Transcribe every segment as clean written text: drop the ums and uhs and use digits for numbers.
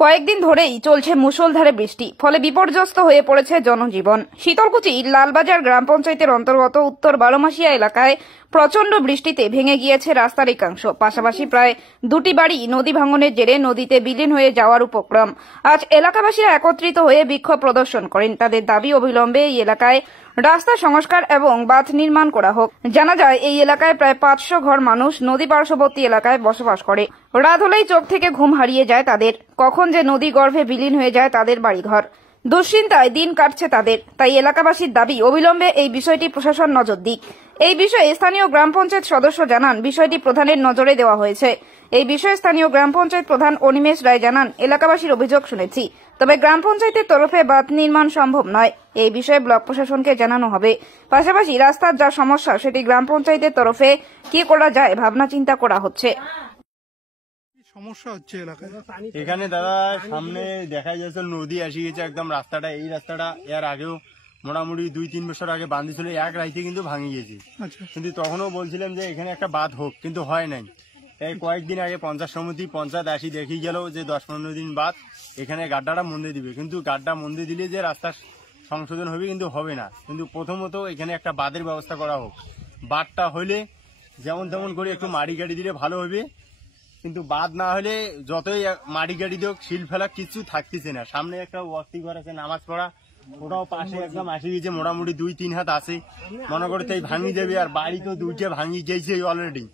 কয়েকদিন ধরেই চলছে মুষলধারে বৃষ্টি, ফলে বিপর্যস্ত হয়ে পড়েছে জনজীবন। শীতলকুচির লালবাজার গ্রাম পঞ্চায়েতের অন্তর্গত উত্তর বারোমাসিয়া এলাকায় প্রচন্ড বৃষ্টিতে ভেঙে গিয়েছে রাস্তার একাংশ। পাশাপাশি প্রায় 2টি বাড়ি নদী ভাঙনের জেরে নদীতে বিলীন হয়ে যাওয়ার উপক্রম। আজ এলাকাবাসীরা একত্রিত হয়ে বিক্ষোভ প্রদর্শন করেন। তাদের দাবি, অবিলম্বে এই এলাকায় রাস্তা সংস্কার এবং বাঁধ নির্মাণ করা হোক। জানা যায়, এই এলাকায় প্রায় 500 ঘর মানুষ নদী পার্শ্ববর্তী এলাকায় বসবাস করে। রাত হলেই চোখ থেকে ঘুম হারিয়ে যায় তাদের। কখন যে নদী গর্ভে বিলীন হয়ে যায় তাদের বাড়িঘর, দুশ্চিন্তায় দিন কাটছে তাদের। তাই এলাকাবাসীর দাবি, অবিলম্বে এই বিষয়টি প্রশাসন নজর দিক। এই বিষয়ে স্থানীয় গ্রাম পঞ্চায়েত সদস্য জানান, বিষয়টি প্রধানের নজরে দেওয়া হয়েছে। এই বিষয়ে স্থানীয় গ্রাম পঞ্চায়েত প্রধান অনিমেষ রায় জানান, এলাকাবাসীর অভিযোগ শুনেছি, তবে গ্রাম পঞ্চায়েতের তরফে বাঁধ নির্মাণ সম্ভব নয়। এই বিষয়ে ব্লক প্রশাসনকে জানানো হবে। পাশাপাশি রাস্তার যা সমস্যা, সেটি গ্রাম পঞ্চায়েতের তরফে কি করা যায় ভাবনা চিন্তা করা হচ্ছে। সমস্যা হচ্ছে এলাকায় এখানে দাদা, সামনে দেখা যাচ্ছে নদী এসে গেছে একদম। রাস্তাটা, এই রাস্তাটা এর আগেও মোটামুটি 2-3 বছর আগে বাঁধি ছিল, এক রাইতে কিন্তু ভাঙে গেছে। কিন্তু তখনও বলছিলাম যে এখানে একটা বাঁধ হোক, কিন্তু হয় নাই। এই কয়েকদিন আগে পঞ্চায়েত সমিতি পঞ্চায়েত আসি দেখেই গেল যে 10-15 দিন বাদ এখানে গাড্ডাটা মন্দে দিবে। কিন্তু গাড্ডা মন্দে দিলে যে রাস্তার সংশোধন হবে, কিন্তু হবে না। কিন্তু প্রথমত এখানে একটা বাঁধের ব্যবস্থা করা হোক। বাঁধটা হইলে যেমন তেমন করে একটু মাটি গাড়ি দিলে ভালো হবে, কিন্তু বাদ না হলে যতই মাটি গাড়ি দেখ শিল ফেলা কিছু থাকতেছে না। সামনে একটা ওয়াক্তি ঘর আছে নামাজ পড়া, ওটাও পাশে একদম আসে গেছে, মোটামুটি 2-3 হাত আছে। মনে করে তাই ভাঙি যাবে। আর বাড়ি তো 2টা ভাঙি গেছে অলরেডি।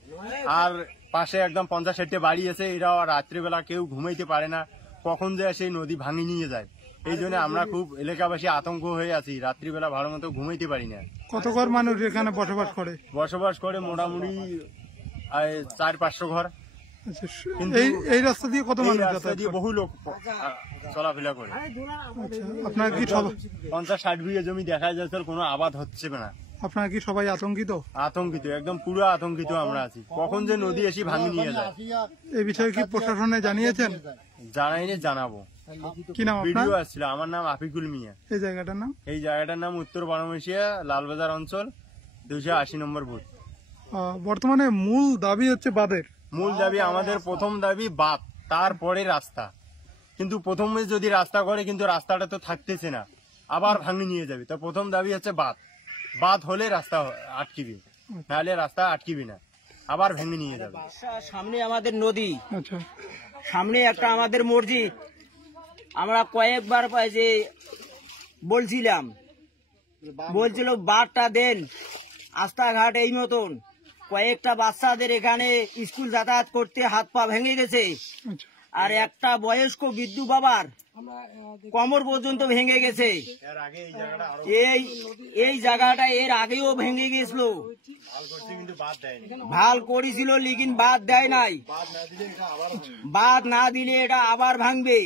আর পাশে একদম 50-60টা বাড়ি আছে, এরাও রাত্রিবেলা কেউ ঘুমাইতে পারে না, কখন যে সেই নদী ভাঙি নিয়ে যায়। এই জন্য আমরা খুব এলাকাবাসী আতঙ্ক হয়ে আছি, রাত্রিবেলা ভালো মতো ঘুমাইতে পারি না। কত ঘর মানুষ এখানে বসবাস করে? মোটামুটি 400-500 ঘর। এই রাস্তা দিয়ে কত মানুষ? বহু লোক চলাফেরা করে। আপনার কি 50-60 বিঘা জমি দেখা যাচ্ছে, কোনো আবাদ হচ্ছে না। আপনারা কি সবাই আতঙ্কিত? আতঙ্কিত, একদম পুরো আতঙ্কিত আমরা আছি, কখন যে নদী এসে ভাঙি নিয়ে যায়। এই বিষয়ে কি প্রশাসনে জানিয়েছেন? জানাইনি, জানাবো। কি নাম আপনার? ভিডিও আসছিল। আমার নাম আফিকুল মিয়া। এই জায়গাটার নাম? এই জায়গাটার নাম উত্তর বারোমাসিয়া, লালবাজার অঞ্চল, 280 নম্বর বুথ। বর্তমানে মূল দাবি হচ্ছে বাঁধের। মূল দাবি আমাদের, প্রথম দাবি বাঁধ, তারপরে রাস্তা। কিন্তু প্রথমে যদি রাস্তা করে, কিন্তু রাস্তাটা তো থাকতেছে না, আবার ভাঙি নিয়ে যাবে। তো প্রথম দাবি হচ্ছে বাঁধ। বাঁধ হলে রাস্তা আটকিবে, নাহলে রাস্তা আটকিবে না, আবার ভেঙে নিয়ে যাবে। সামনে আমাদের নদী, সামনে একটা আমাদের মসজিদ। আমরা কয়েকবার যে বলছিল বাঁধটা দেন, রাস্তাঘাট এই মতন। কয়েকটা বাচ্চাদের এখানে স্কুল যাতায়াত করতে হাত পা ভেঙে গেছে। আর একটা বয়স্ক বৃদ্ধ বাবার কোমর পর্যন্ত ভেঙে গেছে। এই জায়গাটা এর আগেও ভেঙে গেছিল, ভাল করেছিল, লেকিন বাদ দেয় নাই। বাদ না দিলে এটা আবার ভাঙবে।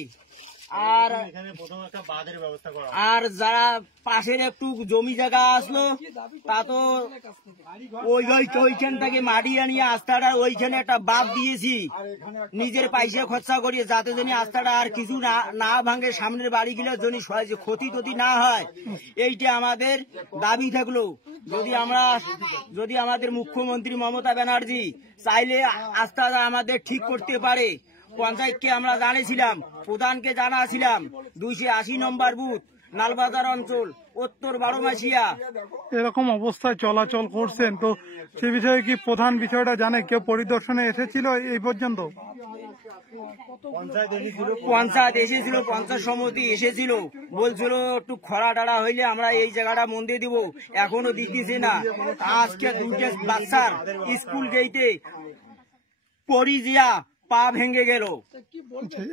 আর যারা পাশের একটু জমি জায়গা আসলো, তা তো ওইখান থেকে মাটি আনিয়ে আস্থাটা ওইখানে একটা বাদ দিয়েছি, নিজের পয়সা খরচা করিয়ে, যাতে জন্য আস্থাটা আর কিছু না ভাঙে, সামনের বাড়ি গেলে যদি ক্ষতি টতি না হয়। এইটা আমাদের দাবি থাকলো। যদি আমাদের মুখ্যমন্ত্রী মমতা ব্যানার্জি চাইলে আস্থাটা আমাদের ঠিক করতে পারে। পঞ্চায়েতকে আমরা জানিয়েছিলাম, প্রধানকে জানাছিলাম, 280 নম্বর বুথ, লালবাজার অঞ্চল, উত্তর বারোমাসিয়া। এরকম অবস্থায় চলাচল করছেন, তো সে বিষয়ে কি প্রধান বিষয়টা জানে? কেউ পরিদর্শনে এসেছিল এই পর্যন্ত? পঞ্চায়েত এসেছিল, পঞ্চায়েত সমিতি এসেছিল, বলছিল একটু খরা টাড়া হইলে আমরা এই জায়গাটা মন্দে দিব, এখনো দিতেছে না। আজকে 2টা বাচ্চার স্কুল যেতে পরিজিয়া পা ভেঙে গেল।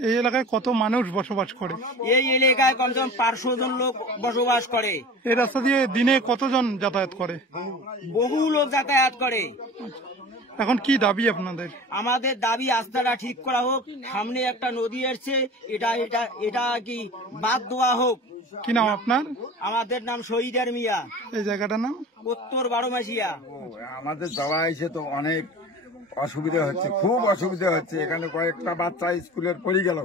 এই এলাকায় কত মানুষ বসবাস করে? এই এলাকায় কমসে কম 500 জন লোক বসবাস করে। এই রাস্তা দিয়ে দিনে কতজন যাতায়াত করে? বহু লোক যাতায়াত করে। এখন কি দাবি আপনাদের? আমাদের দাবি রাস্তাটা ঠিক করা হোক। সামনে একটা নদী এসছে, এটা কি বাদ দেওয়া হোক। কি নাম আপনার? আমাদের নাম শহীদার মিয়া। এই জায়গাটার নাম? উত্তর বারোমাসিয়া। আমাদের যাওয়া এসে তো অনেক অসুবিধা হচ্ছে, খুব অসুবিধা হচ্ছে। এখানে কয়েকটা বাচ্চা স্কুলের পড়ে গেল।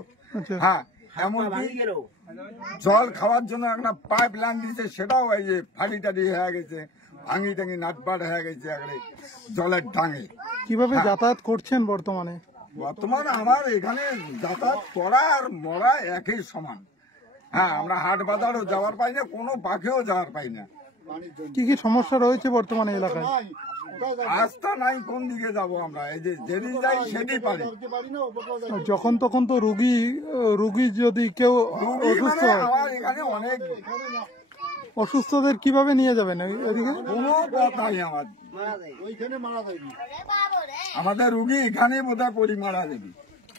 হ্যাঁ, এমন জল খাওয়ার জন্য একটা পাইপ লাইন দিয়েছে, সেটাও এই যে ফাটি টাটি হয়ে গেছে, ভাঙি টাঙি নাটপাট হয়ে গেছে জলের ডাঙে। কিভাবে যাতায়াত করছেন বর্তমানে? বর্তমানে আমার এখানে যাতায়াত করা আর মরা একই সমান। হ্যাঁ, আমরা হাট বাজারও যাওয়ার পাই না, কোনো পাখেও যাওয়ার পাই না। কি কি সমস্যা রয়েছে বর্তমানে এলাকায়? রাস্তা নাই, কোন দিকে যাব আমরা? এই যে যেদিন যাই সেদিন পারি। যখন তখন তো রুগী যদি কেউ অসুস্থ হয়, আমার এখানে অনেক অসুস্থদের কিভাবে নিয়ে যাবেন ওইদিকে? কোনো পথ নাই আমার। আমাদের রুগী এখানে বোধহয় পরি মারা যাবে।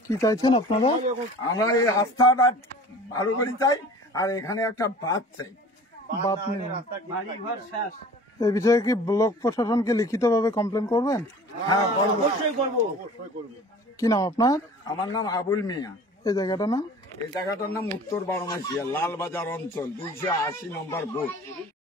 কি চাইছেন আপনারা? আমরা এই রাস্তাটা ভালো করে চাই, আর এখানে একটা বাঁধ চাই। বাদ নেই। এই বিষয়ে কি ব্লক প্রশাসনকে লিখিতভাবে কমপ্লেন করবেন? হ্যাঁ, করবো। অবশ্যই করবো। কি নাম আপনার? আমার নাম আবুল মিয়া। এই জায়গাটার নাম? এই জায়গাটার নাম উত্তর বারোমাসিয়া, লালবাজার অঞ্চল, 280 নম্বর বুথ।